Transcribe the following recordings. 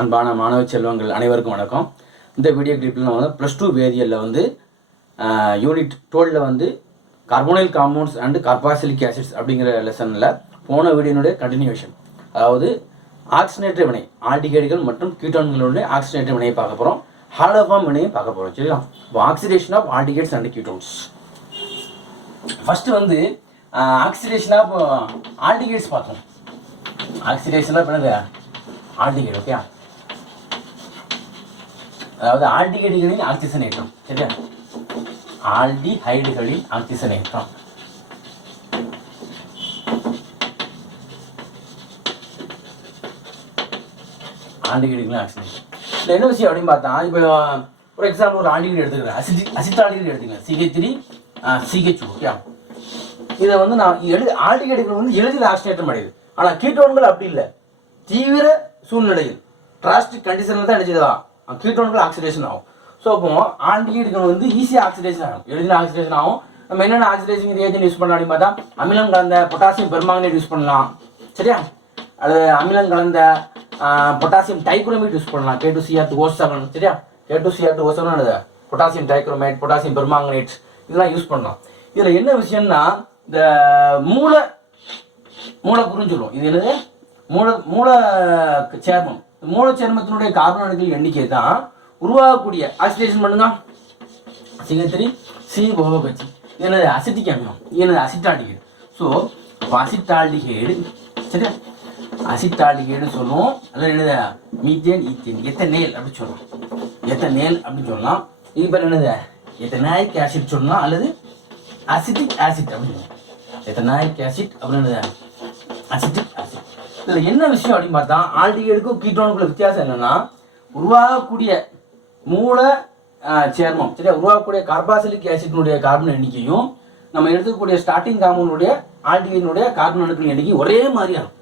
அன்பான மாணவ செல்வங்கள் அனைவருக்கும் வணக்கம். இந்த வீடியோ கிளிப்பில் நம்ம வந்து +2 வேதியியலில் வந்து யூனிட் 12 வந்து carbonyl compounds and carboxylic acids அப்படிங்கிற லெசனில் போன வீடியோனுடைய கண்டினியூஷன், அதாவது ஆக்சிஜனேற்ற வினை ஆல்டிகைடுகள் மற்றும் கீட்டோன்களுடைய ஆக்சிஜனேற்ற வினையை பார்க்க போகிறோம். ஹாலோஃபார்ம் வினையை பார்க்க போகிறோம். சரியா? இப்போ oxidation of aldehydes and ketones. First வந்து ஆக்சிடேஷன் ஆஃப் ஆல்டிகைட்ஸ் பார்த்தோம். ஆக்சிடேஷன் ஆஃப் என்னது? ஆல்டிகைடு. ஓகே, அதாவது ஆல்டிகைடுகளின் ஆக்சிஜனேற்றம். சரியா? ஆல்டிஹைடுகளின் ஆக்சிஜனேற்றம். ஆல்டிகைடுகளின் ஆக்சிஜனேற்றம் இல்லை என்ன விஷயம் அப்படின்னு பார்த்தா, இப்போ ஒரு எக்ஸாம்பிள் ஒரு ஆல்டிகைடு எடுத்துக்கிறேன். அசிட் ஆல்டிகைடு எடுத்துக்கிறேன், CH3 CH2. ஓகே, இதை வந்து நான் ஆல்டிகைடுகள் வந்து எளிதில் ஆக்சிஜனேற்றம் அடையுது. ஆனால் கீட்டோன்கள் அப்படி இல்லை. தீவிர சூழ்நிலையில் டிராஸ்டிக் கண்டிஷனில் தான் நினைச்சதா கீட்டோன்கள் ஆக்சிடேஷன் ஆகும். ஸோ அப்போ ஆல்டிகைடுகள் வந்து ஈஸியாக ஆக்சிடேஷன் ஆகும், எளிதில் ஆக்சிடேஷன் ஆகும். நம்ம என்னென்ன ஆக்சிடேஷன் ரியேஜன் யூஸ் பண்ணலாம் அப்படின்னு பார்த்தா, அமிலம் கலந்த பொட்டாசியம் பெர்மாங்கனேட் யூஸ் பண்ணலாம். சரியா? அது அமிலம் கலந்த பொட்டாசியம் டைக்ரோமேட் யூஸ் பண்ணலாம், K2Cr2O7. சரியா? K2Cr2O7 potassium dichromate, potassium permanganate இதெல்லாம் யூஸ் பண்ணலாம். இதில் என்ன விஷயம்னா, இந்த மூலக்கூறுன்னு சொல்லுவோம். இது என்னது? மூல சேர்மம். மூல சேர்மத்தினுடைய கார்பன் அணுக்கள் எண்ணிக்கை தான் உருவாகக்கூடிய ஆக்சிடேஷன் பண்ணுங்க. CH3 COOH என்னது? அசிட்டிக் அமிலம். என்னது? அசிட்டால்டிகைடு. So acetaldehyde. சரியா? அசிட்டால்டிகைடு சொல்லுவோம். அதில் என்னது? மீத்தேன், ஈத்தேன், எத்தனேல் அப்படின்னு சொல்லலாம். எத்தனேல் அப்படின்னு சொல்லலாம். இது பேர் என்னது? எத்தனாயிக் ஆசிட் சொல்லலாம், அல்லது அசிட்டிக் ஆசிட் அப்படின்னு சொல்லலாம். எத்தனாயிக் ஆசிட் அப்படின்னு அசிட்டிக் ஆசிட். இதில் என்ன விஷயம் அப்படின்னு பார்த்தா, ஆல்டிகைடுக்கும் கீட்டோனுக்குள்ள வித்தியாசம் என்னன்னா, உருவாகக்கூடிய மூல சேர்மம். சரியா? உருவாகக்கூடிய கார்பாக்சிலிக் ஆசிட்னுடைய கார்பன் எண்ணிக்கையும் நம்ம எடுத்துக்கூடிய ஸ்டார்டிங் காம்பவுண்டுடைய ஆல்டிகைடினுடைய கார்பன் அணுக்களின் எண்ணிக்கை ஒரே மாதிரியா இருக்கும்.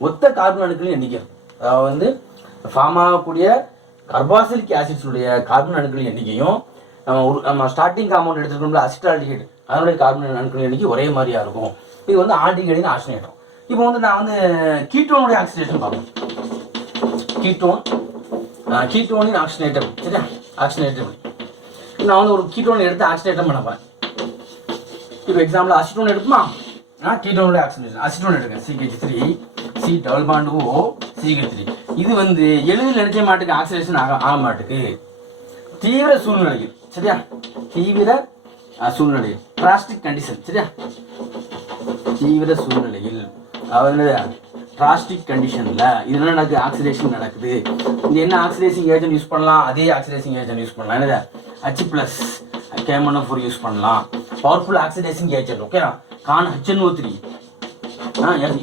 ஒத்த கார்பன் அணுக்களின் எண்ணிக்கை. அதாவது வந்து ஃபார்ம் ஆகக்கூடிய கார்பாக்சிலிக் ஆசிட்ஸுடைய கார்பன் அணுக்களின் எண்ணிக்கையும் நம்ம ஸ்டார்டிங் காம்பவுண்ட் எடுத்துக்கணும்ல அசிட்டால்டிகைடு, அதனுடைய கார்பன் அணுக்களின் எண்ணிக்கை ஒரே மாதிரியா இருக்கும். இது வந்து ஆல்டிகைடின் ஆக்சிஜனேற்றம். இப்போ வந்து நான் வந்து கீட்டோனுடைய ஆக்சிடேஷன் பார்ப்போம். கீட்டோனின் ஆக்சிஜனேற்றம். சரியா? ஆக்சிஜனேற்றம். நான் வந்து ஒரு கீட்டோன் எடுத்து ஆக்சிடேட்டம் பண்ண போறேன். இப்போ எக்ஸாம்பிள் அசிட்டோன் எடுப்போமா? கீட்டோனுடைய ஆக்சிடேஷன். அசிட்டோன் எடுங்க, CH3 C+O CH3. இது வந்து எளிதில் நினைக்க மாட்டுக்கு ஆக்சிடேஷன் ஆக மாட்டுக்கு தீவிர சூழ்நிலையில். சரியா? தீவிர சூழ்நிலையில் டிராஸ்டிக் கண்டிஷன். சரியா? தீவிர சூழ்நிலையில், அதாவது டிராஸ்டிக் கண்டிஷனில் இது என்ன நடக்குது? ஆக்சிடேஷன் நடக்குது. இது என்ன ஆக்சிடேஷன் ஏஜென்ட் யூஸ் பண்ணலாம்? அதே ஆக்சிடேஷன் ஏஜென்ட் யூஸ் பண்ணலாம். என்னது? H+ KMnO4 யூஸ் பண்ணலாம். Powerful oxidation agent. Okay, con HNO3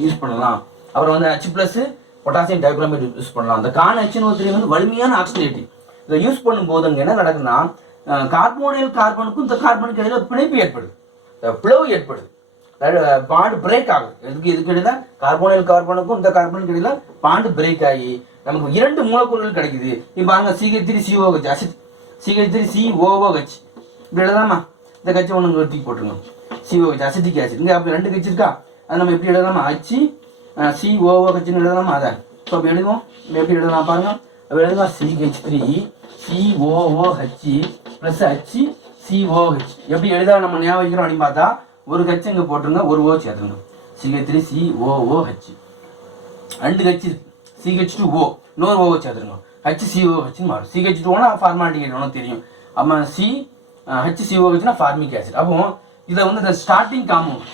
use பண்ணலாம். அப்புறம் வந்து H+ பொட்டாசியம் டைக்ரோமேட் யூஸ் பண்ணலாம். அந்த கான் HNO3 வந்து வலிமையான ஆக்சிடேட்டிவ். இதை யூஸ் பண்ணும்போது அங்கே என்ன நடக்குதுன்னா, கார்போனைல் கார்பனுக்கும் இந்த கார்பனுக்கு இடையில பிணைப்பு ஏற்படுது, பிளவு ஏற்படுது, பாண்டு பிரேக் ஆகுது. இதுக்கு இடையில கார்போனைல் கார்பனுக்கும் இந்த கார்பனுக்கு இடையில பாண்டு பிரேக் ஆகி நமக்கு 2 மூலக்கூறுகள் கிடைக்குது. இப்போ பாருங்க, CH3 COOH acid, CH3 COOH இப்படி எழுதலாமா? இந்த கட்சி ஒன்று தூக்கி போட்டுருங்க. COH acetic acid. இங்கே அப்படி 2 கட்சி இருக்கா? அதை நம்ம எப்படி எழுதலாமா? HCOOHன்னு எழுதலாமா? அதை ஸோ அப்படி எழுதுவோம். நம்ம எப்படி எழுதலாம் பாருங்க. அப்படி எழுதலாம், CH3 COOH + HCOH. எப்படி எழுத நம்ம ஞாபகம் வைக்கிறோம் அப்படின்னு பார்த்தா, ஒரு கட்சி இங்கே போட்டுருங்க, ஒரு ஓ சேர்த்துருங்க. CH3 COOH. 2 கட்சி CH2O, இன்னொரு ஓ சேர்த்துருங்க, HCOHன்னு மாறும். CH2ஓனா ஃபார்மால்டிகைடு உனக்கு தெரியும். அப்போ HCOHனா ஃபார்மிக் ஆசிட். அப்போ இதை வந்து இந்த ஸ்டார்டிங் காம்பவுண்ட்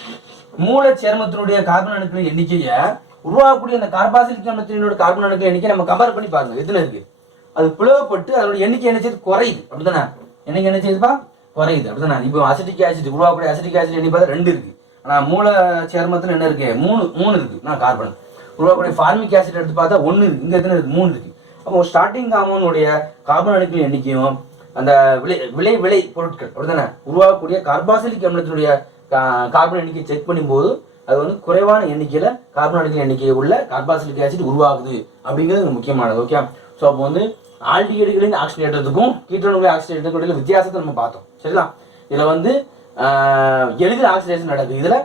மூல சேர்மத்தினுடைய கார்பன் அணுக்களின் எண்ணிக்கையை உருவாகக்கூடிய அந்த கார்பாக்சிலிக் அமிலத்தினுடைய கார்பன் அணுக்களின் எண்ணிக்கை நம்ம கம்பேர் பண்ணி பாருங்க, எதுல இருக்கு? அது பிளவுபட்டு அதோட எண்ணிக்கை என்ன செய்யுது? குறையுது. அப்படித்தானே? எண்ணிக்கை என்ன செய்யுதுப்பா? குறையுது. அப்படித்தானே? இப்போ அசிட்டிக் ஆசிட் உருவாகக்கூடிய அசிட்டிக் ஆசிட் எண்ணி பார்த்தா 2 இருக்கு. ஆனால் மூல சேர்மத்தில் என்ன இருக்கு? 3 இருக்கு. கார்பன் உருவாகக்கூடிய ஃபார்மிக் ஆசிட் எடுத்து பார்த்தா 1 இருக்கு. இங்கே எத்தனை இருக்கு? 3 இருக்கு. அப்போ ஸ்டார்டிங் காம்பவுண்டுடைய கார்பன் அணுக்களின் எண்ணிக்கையும் அந்த விளை பொருட்கள் அப்படித்தானே உருவாகக்கூடிய கார்பாக்சிலிக் அமிலத்தினுடைய கார்பன் எண்ணிக்கை செக் பண்ணும்போது அது வந்து குறைவான எண்ணிக்கையில் கார்பன் அணுக்களின் எண்ணிக்கை உள்ள கார்பாக்சிலிக் ஆசிட் உருவாகுது அப்படிங்கிறது முக்கியமானது. ஓகே, ஸோ அப்போ வந்து ஆல்டிகைடுகளின் ஆக்சிடேட்டத்துக்கும் கீட்டோன்களின் ஆக்சிடேட்டத்துக்கும் இடையில வித்தியாசத்தை நம்ம பார்த்தோம். சரிங்களா? இதில் வந்து எளிதில் ஆக்சிடேஷன் நடக்குது. இதில்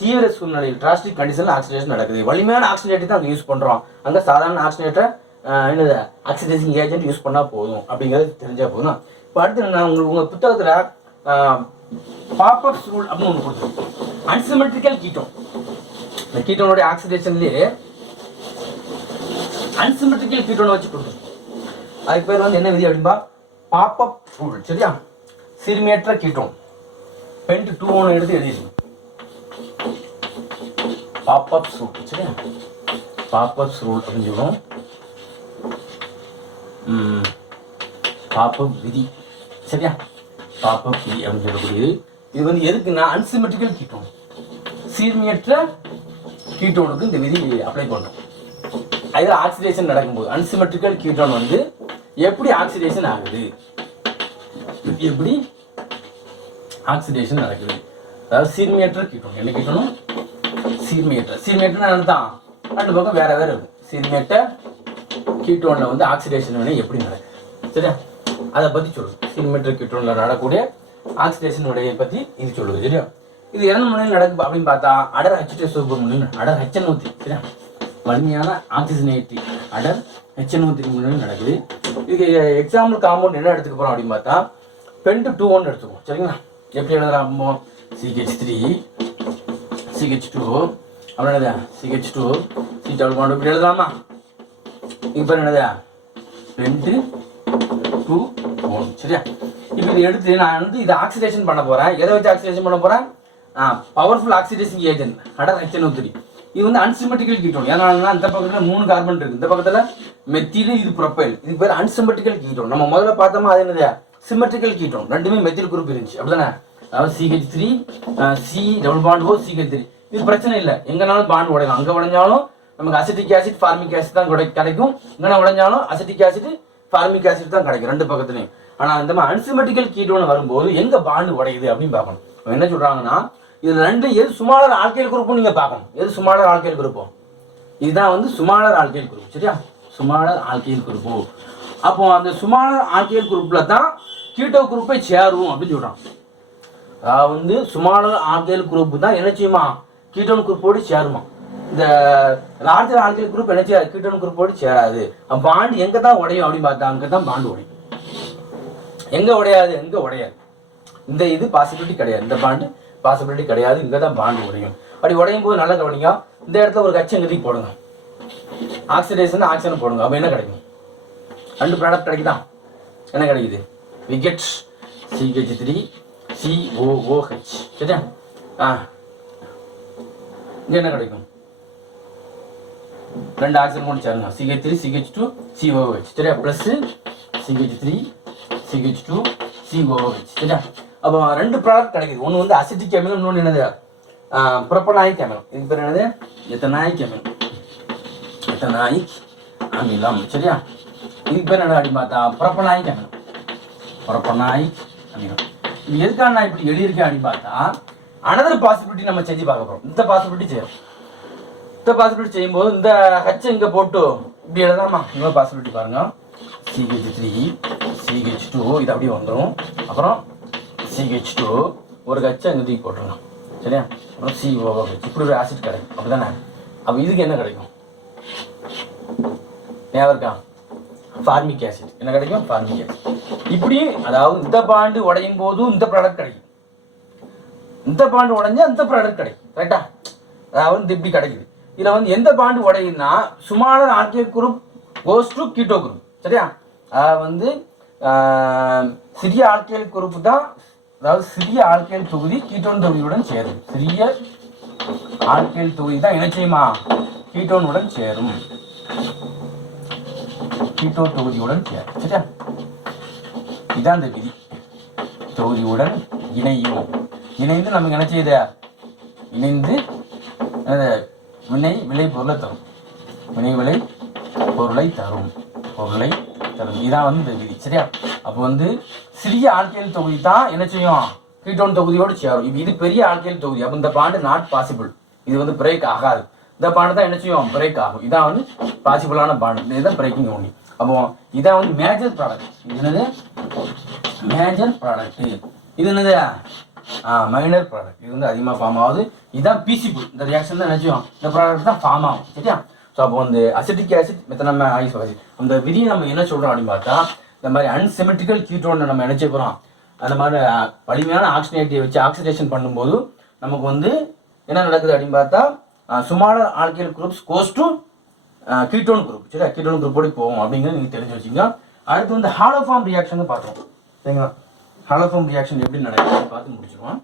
தீவிர சூழ்நிலையில் டிராஸ்டிக் கண்டிஷனில் ஆக்சிடேஷன் நடக்குது. வலிமையான ஆக்சிடேட்டர் தான் அங்கே யூஸ் பண்ணுறோம். அங்கே சாதாரண ஆக்சிடேட்டரை என்னது ஆக்சிடைசிங் ஏஜென்ட் யூஸ் பண்ணால் போதும் அப்படிங்கிறது தெரிஞ்சால் போதும். இப்போ அடுத்து நான் உங்கள் புத்தகத்தில் பாப்பப்ஸ் ரூல் அப்படின்னு ஒன்று கொடுத்துருக்கோம். அன்சிமெட்ரிக்கல் கீட்டோன், இந்த கீட்டோனுடைய ஆக்சிடேஷன்லேயே அன்சிமெட்ரிக்கல் கீட்டோனை வச்சு கொடுத்துருக்கோம். அதுக்கு பேர் வந்து என்ன விதி அப்படின்பா பாப்பப் ரூல். சரியா, சீர்மையற்ற கீட்டோன் பென்ட் 2 எடுத்து எழுதிருக்கோம். Popoff's rule. சரியா, பாப்பப்ஸ் ரூல் அப்படின்னு சொல்லுவோம். பாப்பப் விதி. சரியா, பாப்பப் விதி அப்படின்னு சொல்லக்கூடியது. இது வந்து எதுக்குன்னா அன்சிமெட்ரிக்கல் கீட்டோன், சீர்மையற்ற கீட்டோனுக்கு இந்த விதி அப்ளை பண்ணுறோம். அதில் ஆக்சிடேஷன் நடக்கும்போது அன்சிமெட்ரிக்கல் கீட்டோன் வந்து எப்படி ஆக்சிடேஷன் ஆகுது, எப்படி ஆக்சிடேஷன் நடக்குது. அதாவது சீர்மையற்ற கீட்டோன், என்ன கீட்டோனும் சீர்மையற்ற தான் ரெண்டு பக்கம் வேற வேற இருக்கும். சீர்மையற்ற கீட்டோனில் வந்து ஆக்சிடேஷன் வினை எப்படி நடக்குது. சரியா, அதை பற்றி சொல்லுது. சீர்மையற்ற கீட்டோனில் நடக்கக்கூடிய ஆக்சிடேஷன் வினையை பற்றி இது சொல்லுது. சரியா, இது எந்த முறையில் நடக்குது அப்படின்னு பார்த்தா அடர் H2SO முறையில், அடர் HNO3. சரியா, வலிமையான ஆக்சிஜனேட்டி அடர் HNO3 முறையில் நடக்குது. இதுக்கு எக்ஸாம்பிள் காம்பவுண்ட் என்ன எடுத்துக்க போகிறோம் அப்படின்னு பார்த்தா பென்ட் 2 எடுத்துக்குவோம். சரிங்களா, எப்படி எழுதலாம்? CH3 CH2 அப்புறம் என்னது CH2 C டபுள் பாண்ட் இப்படி எழுதலாமா? இப்போ என்னது பென்ட் 2. சரியா, இப்போ இதை எடுத்து நான் வந்து இதை ஆக்சிடேஷன் பண்ண போகிறேன். எதை வச்சு ஆக்சிடேஷன் பண்ண போகிறேன்? பவர்ஃபுல் ஆக்சிடேஷன் ஏஜென்ட் அடர் HNO3. இது வந்து அன்சிமெட்ரிக்கல் கீட்டோன். ஏன்னா இந்த பக்கத்தில் 3 கார்பன் இருக்குது, இந்த பக்கத்தில் மெத்தில், இது ப்ரொப்பைல். இது பேர் அன்சிமெட்ரிக்கல் கீட்டோன். நம்ம முதல்ல பார்த்தோமா அது என்னது சிமெட்ரிக்கல் கீட்டோன். ரெண்டுமே மெத்தில் குரூப் இருந்துச்சு அப்படிதானே. அதாவது CH3 C double bond O CH3. இது பிரச்சனை இல்லை, எங்கனாலும் பாண்ட் உடையலாம். அங்கே உடைஞ்சாலும் நமக்கு அசிட்டிக் ஆசிட் ஃபார்மிக் ஆசிட் தான் கிடைக்கும். இங்கே உடைஞ்சாலும் அசிட்டிக் ஆசிட் ஃபார்மிக் ஆசிட் தான் கிடைக்கும் ரெண்டு பக்கத்துலையும். ஆனால் இந்த மாதிரி அன்சிமெட்ரிக்கல் கீட்டோன் வரும்போது எங்கே பாண்டு உடையுது அப்படின்னு பார்க்கணும். என்ன சொல்கிறாங்கன்னா இதில் ரெண்டு எது சுமாளர் ஆல்கைல் குரூப்பும் நீங்கள் பார்க்கணும். எது சுமாளர் ஆல்கைல் குரூப்போ இதுதான் வந்து சுமாளர் ஆல்கைல் குரூப். சரியா, சுமாளர் ஆல்கைல் குரூப்பு. அப்போ அந்த சுமாளர் ஆல்கைல் குரூப்பில் தான் கீட்டோ குரூப்பை சேரும் அப்படின்னு சொல்கிறான். அதாவது வந்து சுமாளர் ஆல்கைல் குரூப் தான் என்ன செய்யுமா கீட்டோன் குரூப்போடு சேருமா. இந்த லார்ஜர் ஆல்கைல் குரூப் என்ன செய்யாது கீட்டோன் குரூப்போடு சேராது. பாண்டு எங்கே தான் உடையும் அப்படின்னு பார்த்தா அங்கே தான் பாண்டு உடையும். எங்கே உடையாது? எங்கே உடையாது. இந்த இது பாசிபிலிட்டி கிடையாது, இந்த பாண்டு பாசிபிலிட்டி கிடையாது. இங்கே தான் பாண்டு உடையும். அப்படி உடையும் போது நல்லா கவனிங்க. இந்த இடத்துல ஒரு கச்சங்கதி போடுங்க, ஆக்சிடேஷன் ஆக்சிஜன் போடுங்க. அப்போ என்ன கிடைக்கும்? ரெண்டு ப்ராடக்ட் கிடைக்குதா? என்ன கிடைக்குது? we get CH3 COOH. சரியா, இங்கே என்ன கிடைக்கும்? ரெண்டு ஆக்சிஜன் கொண்டு சேருங்க, CH3 CH2 COOH. சரியா, ப்ளஸ் CH3 CH2 COOH. சரியா, அப்போ ரெண்டு ப்ராடக்ட் கிடைக்குது. ஒன்று வந்து அசிட்டிக் அமிலம், இன்னொன்று என்னது புரோப்பனாயிக் அமிலம். இதுக்கு பேர் என்னது எத்தனாயிக் அமிலம், எத்தனாயிக் அமிலம். சரியா, இதுக்கு பேர் என்ன அப்படின்னு பார்த்தா புரோப்பனாயிக் அமிலம், புரோப்பனாயிக் அமிலம். இது எதுக்காக நான் இப்படி எழுதியிருக்கேன் அப்படின்னு பார்த்தா அனதர் பாசிபிலிட்டி நம்ம செஞ்சு பார்க்க போகிறோம். இந்த பாசிபிலிட்டி செய்யறோம். இந்த பாசிபிலிட்டி செய்யும்போது இந்த ஹச் இங்கே போட்டு இப்படி எழுதாமா. இன்னொரு பாசிபிலிட்டி பாருங்க, CH3 CH2 இது அப்படியே வந்துடும். அப்புறம் CH2 ஒரு ஹச்சை அங்கே தூக்கி போட்டுருங்க. சரியா, அப்புறம் COOH. இப்படி ஒரு ஆசிட் கிடைக்கும் அப்படிதானே. அப்போ இதுக்கு என்ன கிடைக்கும்? ஞாபகம் இருக்கா? Formic acid. என்ன கிடைக்கும்? Formic acid. இப்படி அதாவது இந்த பாண்டு உடையும் போதும் இந்த ப்ராடக்ட் கிடைக்கும், இந்த பாண்டு உடைஞ்சா இந்த ப்ராடக்ட் கிடைக்கும். கரெக்டா? அதாவது இப்படி கிடைக்குது. இதில் வந்து எந்த பாண்டு உடையுதுன்னா smaller alkyl group goes to keto group. சரியா, வந்து சிறிய ஆல்கைல் குரூப் தான், அதாவது சிறிய ஆல்கைல் தொகுதி கீட்டோன் தொகுதியுடன் சேரும். சிறிய ஆல்கைல் தொகுதி தான் என்ன செய்யுமா கீட்டோனுடன் சேரும், கீட்டோ தொகுதியுடன் சேரும். சரியா, இதுதான் இந்த விதி. தொகுதியுடன் இணையும், இணைந்து நமக்கு என்ன செய்யுது? இணைந்து வினை விளை பொருளை தரும், வினை விளை பொருளை தரும், பொருளை தரும். இதான் வந்து இந்த விதி. சரியா, அப்போ வந்து சிறிய ஆல்கைல் தொகுதி தான் என்ன செய்யும் கீட்டோன் தொகுதியோடு சேரும். இப்போ இது பெரிய ஆல்கைல் தொகுதி. அப்போ இந்த பாண்டு நாட் பாசிபிள், இது வந்து பிரேக் ஆகாது. இந்த பாண்டு தான் என்ன செய்யும் பிரேக் ஆகும். இதான் வந்து பாசிபிளான பாண்டு, இதுதான் பிரேக்கிங் ஒன்லி. அப்போ இதான் வந்து மேஜர் ப்ராடக்ட். இது என்னது மேஜர் ப்ராடக்ட், இது என்னது மைனர் ப்ராடக்ட். இது வந்து அதிகமாக ஃபார்ம் ஆகுது. இதுதான் பீசிபிள். இந்த ரியாக்ஷன் தான் என்ன செய்யும் இந்த ப்ராடக்ட் தான் ஃபார்ம் ஆகும். சரியா, ஸோ அப்போ வந்து அசிட்டிக் ஆசிட் மெத்தனம் ஆசிட் அந்த விதியை நம்ம என்ன சொல்கிறோம் அப்படின்னு பார்த்தா இந்த மாதிரி அன்சிமெட்ரிக்கல் கீட்டோனை நம்ம நினைச்ச போகிறோம் அந்த மாதிரி வலிமையான ஆக்சிஜனேட்டிவை வச்சு ஆக்சிடேஷன் பண்ணும்போது நமக்கு வந்து என்ன நடக்குது அப்படின்னு பார்த்தா smaller alkyl groups goes to ketone group சரியா கீட்டோன் குரூப்போடு போகும் அப்படிங்கிறது நீங்கள் தெரிஞ்சு வச்சுங்க. அடுத்து வந்து ஹாலோஃபார்ம் ரியாக்ஷன் பார்க்குறோம் சரிங்களா. ஹாலோஃபார்ம் ரியாக்ஷன் எப்படி நடக்குதுன்னு பார்த்து முடிச்சிருவோம்.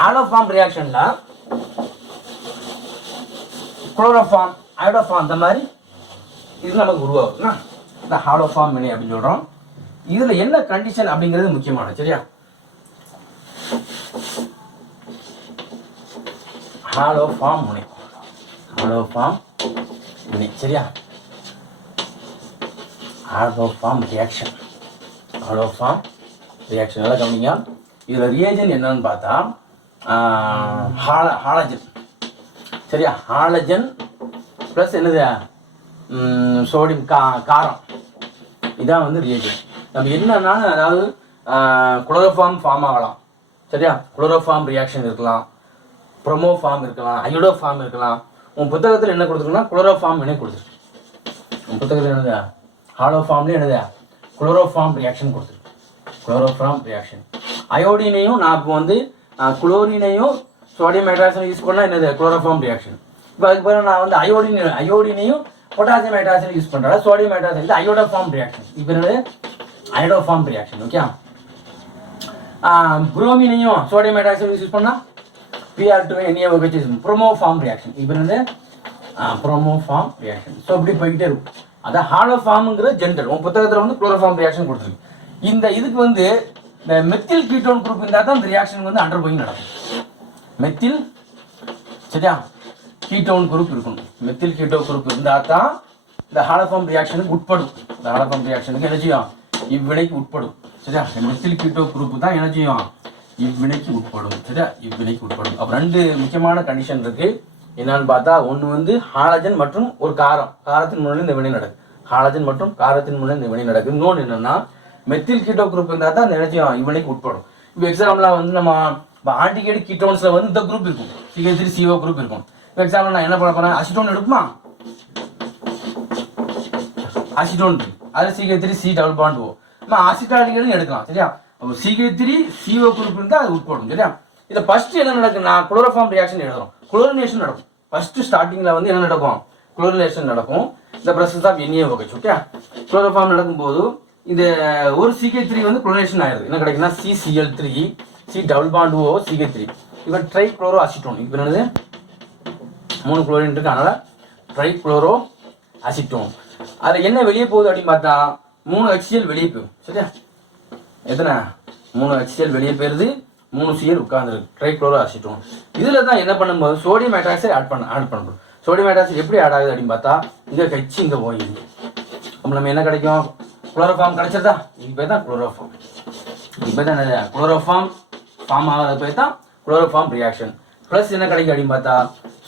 ஹாலோஃபார்ம் ரியாக்ஷன்ல குளோரோஃபார்ம் அயோடோஃபார்ம் இந்த மாதிரி இது நமக்கு உருவாகுதுன்னா இந்த ஹாலோஃபார்ம் வினை அப்படின்னு சொல்கிறோம். இதில் என்ன கண்டிஷன் அப்படிங்கிறது முக்கியமானது சரியா. ஹாலோஃபார்ம் வினை ஹாலோஃபார்ம் வினை சரியா. ஹாலோஃபார்ம் ரியாக்ஷன் எல்லாம் கவனிங்க. இதில் ரியேஜன் என்னன்னு பார்த்தா ஹாலஜன் சரியா. ஹாலஜன் ப்ளஸ் என்னது சோடியம் காரம் இதான் வந்து ரியேஜன். நம்ம என்னன்னா அதாவது குளோரோஃபார்ம் ஃபார்ம் ஆகலாம் சரியா. குளோரோஃபார்ம் ரியாக்ஷன் இருக்கலாம், ப்ரோமோஃபார்ம் இருக்கலாம், அயோடோஃபார்ம் இருக்கலாம். உன் புத்தகத்தில் என்ன கொடுத்துருக்குன்னா குளோரோஃபார்ம் வினை கொடுத்துருக்கு. உன் புத்தகத்தில் என்னது ஹாலோஃபார்ம்லேயே என்னது குளோரோஃபார்ம் ரியாக்ஷன் கொடுத்துருக்கு. குளோரோஃபார்ம் ரியாக்ஷன் அயோடினையும் நான் இப்போ வந்து குளோரினையும் சோடியம் ஹைட்ராக்சைடு யூஸ் பண்ணால் என்னது குளோரோஃபார்ம் ரியாக்ஷன். இப்போ அதுக்கு பிறகு நான் வந்து அயோடினையும் பொட்டாசியம் ஹைட்ராக்சைடு யூஸ் பண்ணுறேன் சோடியம் ஹைட்ராக்சைடு அயோடோஃபார்ம் ரியாக்ஷன். இப்போ என்னது அயோடோஃபார்ம் ரியாக்ஷன் ஓகே. புரோமினையும் சோடியம் ஹைட்ராக்சைடு யூஸ் பண்ணால் PR2 NaOH ப்ரோமோஃபார்ம் ரியாக்ஷன். இப்போ என்னது ப்ரோமோஃபார்ம் ரியாக்ஷன். ஸோ இப்படி போய்கிட்டே இருக்கும். அதான் ஹாலோஃபார்ம்ங்கிற ஜென்ரல் உன் புத்தகத்தில் வந்து குளோரோஃபார்ம் ரியாக்ஷன் கொடுத்துருக்கு. இந்த இதுக்கு வந்து இந்த மெத்தில் கீட்டோன் குரூப் இருந்தால் தான் இந்த ரியாக்ஷன் வந்து அண்டர் கோயிங் நடக்கும். மெத்தில் சரியா கீட்டோன் குரூப் இருக்கணும். மெத்தில் கீட்டோ குரூப் இருந்தால் தான் இந்த ஹாலோஃபார்ம் ரியாக்ஷனுக்கு உட்படும். இந்த ஹாலோஃபார்ம் ரியாக்ஷனுக்கு என்ன செய்யும் இவ்வினைக்கு உட்படும் சரியா. மெத்தில் கீட்டோ குரூப் தான் என்ன செய்யும் இவ்வினைக்கு உட்படும் சரியா. இவ்வினைக்கு உட்படும். அப்போ ரெண்டு முக்கியமான கண்டிஷன் இருக்கு. என்னன்னு பார்த்தா ஒன்று வந்து ஹாலஜன் மற்றும் ஒரு காரத்தின் முன்னிலை இந்த வினை நடக்குது. ஹாலஜன் மற்றும் காரத்தின் முன்னிலை இந்த வினை நடக்குது. இன்னொன்று என்னன்னா மெத்தில் கீட்டோ குரூப் இருந்தால் தான் நினைச்சோம் இவனைக்கு உட்படும். இப்போ எக்ஸாம்பிளாக வந்து நம்ம ஆன்டிகேட் கீட்டோன்ஸில் வந்து இந்த குரூப் இருக்கும் CH3CO குரூப் இருக்கும். இப்போ எக்ஸாம்பிள் நான் என்ன பண்ண போகிறேன் அசிட்டோன் எடுக்குமா அசிட்டோன் அதில் CH3C டபுள் பாண்ட் O நம்ம அசிட்டாலிகளும் எடுக்கலாம் சரியா. அப்போ CH3CO குரூப் இருந்தால் அது உட்படும் சரியா. இதில் ஃபர்ஸ்ட் என்ன நடக்குன்னா குளோரோஃபார்ம் ரியாக்ஷன் எழுதுறோம். குளோரினேஷன் நடக்கும். ஃபர்ஸ்ட் ஸ்டார்டிங்கில் வந்து என்ன நடக்கும் குளோரினேஷன் நடக்கும். இந்த process of NaOH okay. Chloroform நடக்கும்போது இந்த ஒரு CH3 வந்து குளோரினேஷன் ஆயிடுது. என்ன கிடைக்குன்னா CCl3 C double bond O CH3 இப்போ ட்ரை குளோரோ அசிட்டோன். இப்போ என்னது 3 குளோரின் இருக்கு அதனால ட்ரை குளோரோ அசிட்டோன். அதில் என்ன வெளியே போகுது அப்படின்னு பார்த்தா 3 HCl வெளியே போகும் சரியா. எத்தனை 3 HCl வெளியே போயிருது 3 Cl உட்காந்துருக்கு ட்ரை குளோரோ அசிட்டோன். இதில் தான் என்ன பண்ணும்போது சோடியம் ஹைட்ராக்சைடு ஆட் பண்ணணும். சோடியம் ஹைட்ராக்சைடு எப்படி ஆட் ஆகுது அப்படின்னு பார்த்தா இங்கே கட்சி இங்கே போயிடுது. அப்போ நம்ம என்ன கிடைக்கும் குளோரோஃபார்ம் கிடைச்சதா. இப்போ தான் குளோரோஃபார்ம் இப்போ தான் குளோரோஃபார்ம் ஃபார்ம் ஆகிறது போய் தான் குளோரோஃபார்ம் ரியாக்ஷன். ப்ளஸ் என்ன கிடைக்கும் அப்படின்னு பார்த்தா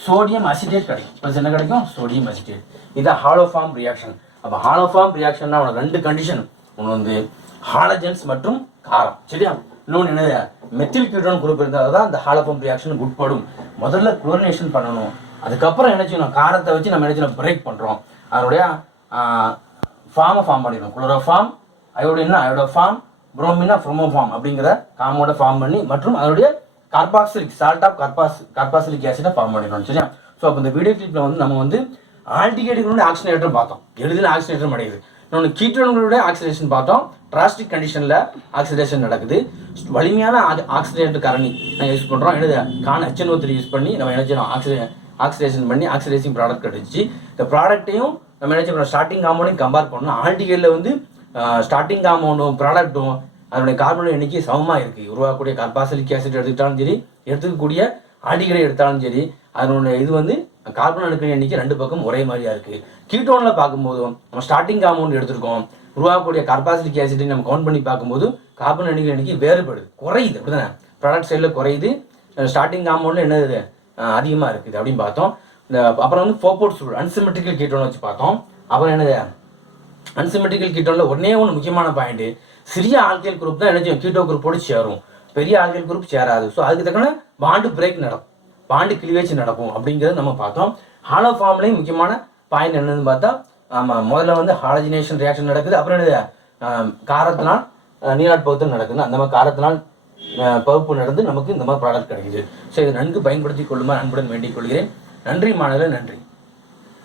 சோடியம் அசிட்டேட் கிடைக்கும். ப்ளஸ் என்ன கிடைக்கும் சோடியம் அசிட்டேட். இதுதான் ஹாலோஃபார்ம் ரியாக்ஷன். அப்போ ஹாலோஃபார்ம் ரியாக்ஷன்னா உனக்கு ரெண்டு கண்டிஷன். ஒன்று வந்து ஹாலஜன்ஸ் மற்றும் காரம் சரியா. இன்னொன்று என்னது மெத்தில் கீட்டோன் குரூப் இருந்தால் தான் இந்த ஹாலோஃபார்ம் ரியாக்ஷனுக்கு உட்படும். முதல்ல குளோரினேஷன் பண்ணணும். அதுக்கப்புறம் என்ன செய்யணும் காரத்தை வச்சு நம்ம என்ன செய்யணும் பிரேக் பண்ணுறோம். அதனுடைய ஃபார்ம் பண்ணிடும். குளோரோஃபார்ம் அயோடின்னா அயோடோஃபார்ம் புரோமினா ப்ரோமோஃபார்ம் அப்படிங்கிற காம்போட ஃபார்ம் பண்ணி மற்றும் அதனுடைய கார்பாக்சிலிக் சால்ட் ஆஃப் கார்பாக்சிலிக் ஆசிடை ஃபார்ம் பண்ணிடணும் சரியா. ஸோ அப்போ இந்த வீடியோ கிளிப்பில் வந்து நம்ம வந்து ஆல்டிகேட்டுகளுடைய ஆக்சிஜனேட்டர் பார்த்தோம். எளிதில் ஆக்சிஜனேட்டர் அடையுது. இன்னொன்று கீட்டோன்களுடைய ஆக்சிடேஷன் பார்த்தோம். டிராஸ்டிக் கண்டிஷனில் ஆக்சிடேஷன் நடக்குது. வலிமையான ஆக்சிடேட்டர் காரணி நான் யூஸ் பண்ணுறோம். என்னது HNO3 யூஸ் பண்ணி நம்ம என்ன செய்யணும் ஆக்சிடேஷன் பண்ணி ஆக்சிடேஷன் ப்ராடக்ட் கிடைச்சி இந்த ப்ராடக்ட்டையும் நம்ம என்ன செய்யணும் ஸ்டார்டிங் காம்பவுண்டையும் கம்பேர் பண்ணணும். ஆல்டிகேட்டில் வந்து ஸ்டார்டிங் காம்பவுண்டும் ப்ராடக்ட்டும் அதனுடைய கார்பன் எண்ணிக்கை சமமாக இருக்குது. உருவாக்கக்கூடிய கார்பாக்சிலிக் ஆசிட் எடுத்துக்கிட்டாலும் சரி எடுத்துக்கக்கூடிய ஆல்டிகேட்டை எடுத்தாலும் சரி அதனுடைய இது வந்து கார்பன் அணுக்கள் எண்ணிக்கை ரெண்டு பக்கம் ஒரே மாதிரியா இருக்குது. கீட்டோனில் பார்க்கும்போதும் நம்ம ஸ்டார்டிங் காம்பவுண்ட் எடுத்திருக்கோம். உருவாக்கக்கூடிய கார்பாக்சிலிக் ஆசிட்டை நம்ம கவுண்ட் பண்ணி பார்க்கும்போது கார்பன் அணுக்கள் எண்ணிக்கை வேறுபடுது குறையுது அப்படிதானே. ப்ராடக்ட் சைடில் குறையுது ஸ்டார்டிங் காம்பவுண்டில் என்னது அதிகமாக இருக்குது அப்படின்னு பார்த்தோம். இந்த அப்புறம் வந்து ஃபோபோட் சூழல் அன்சிமெட்ரிக்கல் கீட்டோன் வச்சு பார்த்தோம். அப்புறம் என்னது அன்சிமெட்ரிக்கல் கீட்டோனில் ஒன்னே ஒன்று முக்கியமான பாயிண்ட் சிறிய ஆல்கைல் குரூப் தான் என்ன செய்யும் கீட்டோ குரூப்போடு சேரும். பெரிய ஆல்கைல் குரூப் சேராது. ஸோ அதுக்கு தக்கன பாண்டு பிரேக் நடக்கும், பாண்டு கிளிவேஜ் நடக்கும் அப்படிங்கிறது நம்ம பார்த்தோம். ஹாலோ ஃபார்ம்லேயும் முக்கியமான பாயிண்ட் என்னன்னு பார்த்தா, ஆமாம், முதல்ல வந்து ஹாலஜினேஷன் ரியாக்ஷன் நடக்குது. அப்புறம் என்னது, காரத்தினால் நீராட் பகுத்தல் நடக்குது. அந்த மாதிரி காரத்தினால் பகுப்பு நடந்து நமக்கு இந்த மாதிரி ப்ராடக்ட் கிடைக்குது. ஸோ இதை நன்கு பயன்படுத்தி கொள்ளுமாறு அன்புடன் வேண்டிக் கொள்கிறேன். நன்றி மாணவர்களே, நன்றி.